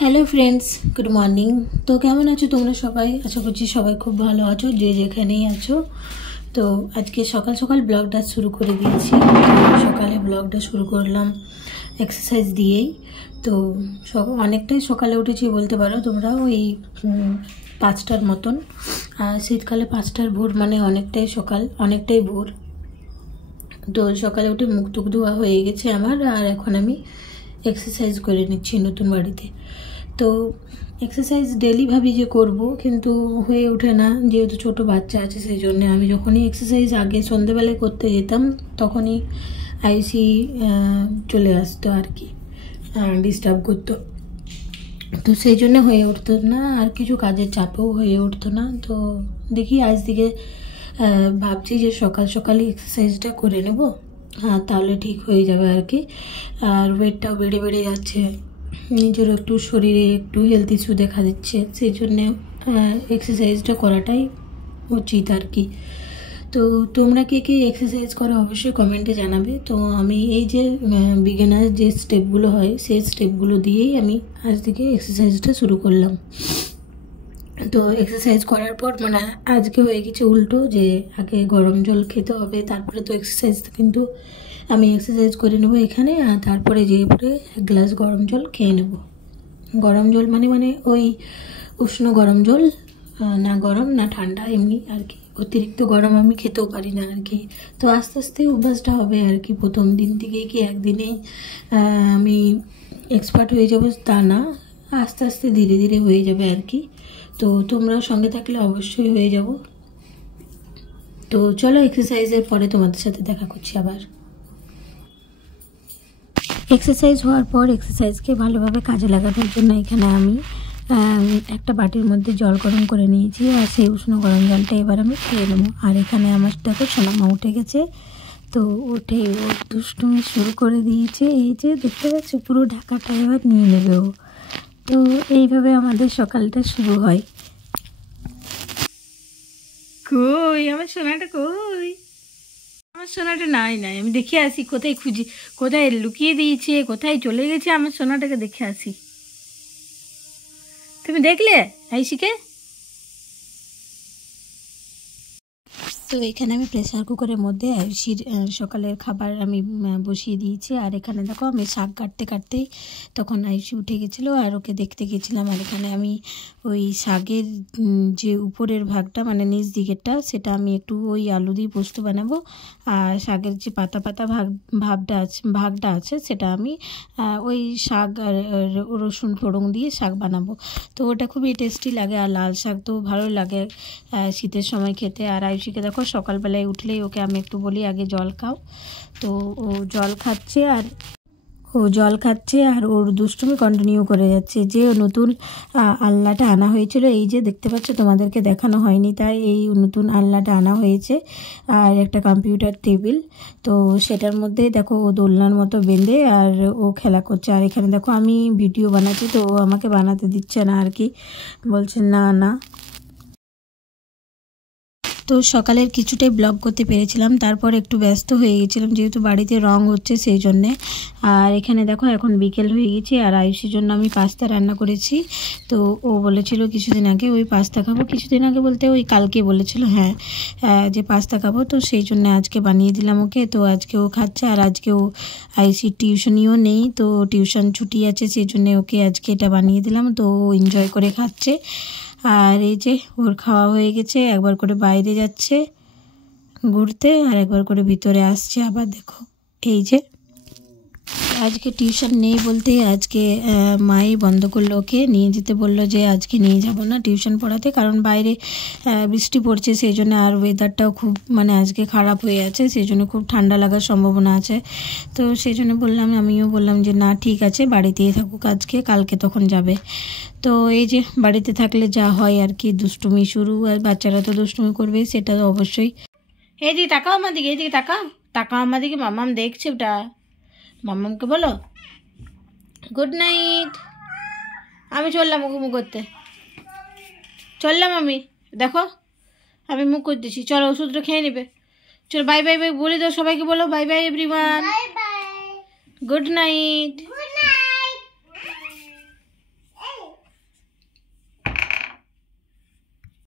Hello friends, good morning. তো কেমন আছো তোমরা সবাই? আশা করছি সবাই খুব ভালো আছো, যে যেখানেই আছো। তো আজকে সকাল সকাল ব্লগটা শুরু করে দিয়েছি। সকালে ব্লগটা শুরু করলাম এক্সারসাইজ দিয়েই। তো অনেকটাই সকালে উঠেছি বলতে পারো তোমরা, ওই 5টার মতন। আর শীতকালে 5টার ভোর মানে অনেকটাই সকাল, অনেকটাই ভোর। তো সকালে উঠে মুখ টুক ধোয়া হয়ে গেছে আমার, আর এখন আমি এক্সারসাইজ করে নিচ্ছি নতুন বাড়িতে। তো এক্সারসাইজ ডেলি ভাবি যে করব, কিন্তু হয়ে ওঠে না, যেহেতু ছোট বাচ্চা আছে। সেই জন্য আমি যখনই এক্সারসাইজ আগে সন্ধ্যেবেলায় করতে যেতাম, তখনই আইসি চলে আসতো আর কি, ডিস্টার্ব করতো। তো সেই জন্য হয়ে উঠতো না, আর কিছু কাজের চাপেও হয়ে উঠতো না। তো দেখি আজ থেকে ভাবছি যে সকাল সকালই এক্সারসাইজটা করে নেব, হ্যাঁ তাহলে ঠিক হয়ে যাবে আর কি। আর ওয়েটটাও বেড়ে বেড়ে যাচ্ছে, নিজেরও একটু শরীরে একটু হেলথ ইস্যু দেখা দিচ্ছে। সেই জন্যে এক্সারসাইজটা করাটাই উচিত আর কি। তো তোমরা কে কে এক্সারসাইজ করো অবশ্যই কমেন্টে জানাবে। তো আমি এই যে বিগিনার যে স্টেপগুলো হয়, সেই স্টেপগুলো দিয়েই আমি আজ থেকে এক্সারসাইজটা শুরু করলাম। তো এক্সারসাইজ করার পর মানে আজকে হয়ে গেছে উল্টো, যে আগে গরম জল খেতে হবে, তারপরে তো এক্সারসাইজ। কিন্তু আমি এক্সারসাইজ করে নেবো এখানে, আর তারপরে যেয়ে পরে 1 গ্লাস গরম জল খেয়ে নেব। গরম জল মানে ওই উষ্ণ গরম জল, না গরম না ঠান্ডা, এমনি আর কি। অতিরিক্ত গরম আমি খেতেও পারি না আর কি। তো আস্তে আস্তে অভ্যাসটা হবে আর কি। প্রথম দিন থেকে কি একদিনেই আমি এক্সপার্ট হয়ে যাবো তা না, আস্তে আস্তে ধীরে ধীরে হয়ে যাবে আর কি। তো তোমরাও সঙ্গে থাকলে অবশ্যই হয়ে যাব। তো চলো, এক্সারসাইজের পরে তোমাদের সাথে দেখা করছি আবার। এক্সারসাইজ হওয়ার পর এক্সারসাইজকে ভালোভাবে কাজে লাগানোর জন্য এখানে আমি একটা বাটির মধ্যে জল গরম করে নিয়েছি, আর সেই উষ্ণ গরম জলটা এবার আমি খেয়ে নেবো। আর এখানে আমার দেখো সোনামা উঠে গেছে। তো উঠে ও দুষ্টুমি শুরু করে দিয়েছে। এই যে দেখতে পাচ্ছি, পুরো ঢাকাটা এবার নিয়ে নেবে ও। তো এইভাবে আমাদের সকালটা শুরু হয়। কই আমার সোনাটা, কই আমার সোনাটা? নাই নাই, আমি দেখে আসি কোথায় খুঁজি, কোথায় লুকিয়ে দিয়েছে, কোথায় চলে গেছে। আমার সোনাটাকে দেখে আসি। তুমি দেখলে আইসিকে? তো এখানে আমি প্রেসার কুকারের মধ্যে আয়ুষির সকালের খাবার আমি বসিয়ে দিয়েছি। আর এখানে দেখো আমি শাক কাটতে কাটতেই তখন আয়ুষি উঠে গেছিলো, আর ওকে দেখতে গেছিলাম। আর এখানে আমি ওই শাকের যে উপরের ভাগটা মানে নিচ দিকেরটা, সেটা আমি একটু ওই আলু দিয়ে পোস্ত বানাবো। আর শাকের যে পাতা পাতা ভাগটা আছে সেটা আমি ওই শাক আর রসুন ফোড়ন দিয়ে শাক বানাবো। তো ওটা খুবই টেস্টি লাগে, আর লাল শাক তো ভালো লাগে শীতের সময় খেতে। আর আয়ুষিকে দেখো সকালবেলায় উঠলেই ওকে আমি একটু বলি আগে জল খাও। তো ও জল খাচ্ছে আর ওর দুষ্টুমি কন্টিনিউ করে যাচ্ছে। যে নতুন আলনাটা আনা হয়েছিল, এই যে দেখতে পাচ্ছ, তোমাদেরকে দেখানো হয়নি তাই এই নতুন আলনাটা আনা হয়েছে। আর একটা কম্পিউটার টেবিল, তো সেটার মধ্যে দেখো ও দোলনার মতো বেঁধে আর ও খেলা করছে। আর এখানে দেখো আমি ভিডিও বানাচ্ছি, তো ও আমাকে বানাতে দিচ্ছে না আর কি, বলছে না না। তো সকালের কিছুটাই ব্লগ করতে পেরেছিলাম, তারপর একটু ব্যস্ত হয়ে গেছিলাম যেহেতু বাড়িতে রং হচ্ছে সেই জন্যে। আর এখানে দেখো এখন বিকেল হয়ে গেছে, আর আয়ুষের জন্য আমি পাস্তা রান্না করেছি। তো ও বলেছিল কিছুদিন আগে ওই পাস্তা খাবো, কিছুদিন আগে বলতে ওই কালকে বলেছিল, হ্যাঁ যে পাস্তা খাবো। তো সেই জন্য আজকে বানিয়ে দিলাম ওকে। তো আজকে ও খাচ্ছে, আর আজকে ও আয়ুষির টিউশনিও নেই, তো টিউশন ছুটি আছে, সেই জন্য ওকে আজকে এটা বানিয়ে দিলাম। তো ও এনজয় করে খাচ্ছে। আর এই যে ওর খাওয়া হয়ে গেছে, একবার করে বাইরে যাচ্ছে ঘুরতে, আর একবার করে ভিতরে আসছে আবার। দেখো এই যে আজকে টিউশন নেই বলতে আজকে মাই বন্ধ করলো, ওকে নিয়ে যেতে বললো যে আজকে নিয়ে যাব না টিউশন পড়াতে, কারণ বাইরে বৃষ্টি পড়ছে সেই জন্য। আর ওয়েদারটাও খুব মানে আজকে খারাপ হয়ে আছে, সেই জন্য খুব ঠান্ডা লাগার সম্ভাবনা আছে। তো সেই জন্য আমিও বললাম যে না ঠিক আছে, বাড়িতেই থাকুক আজকে, কালকে তখন যাবে। তো এই যে বাড়িতে থাকলে যা হয় আর কি, দুষ্টুমি শুরু। আর বাচ্চারা তো দুষ্টুমি করবে, সেটা তো অবশ্যই। এইদিকে তাকাও আমার দিকে, এইদিকে তাকাও আমার দিকে, মামাম দেখছে ওটা। মাম্মামকে বলো গুড নাইট। আমি চললাম ওকে মুখ করতে, চললাম আমি। দেখো আমি মুখ করতেছি, চলো ওষুধটা খেয়ে নেবে। চলো বাই বাই বাই বলে দাও সবাইকে, বলো bye bye everyone, good night.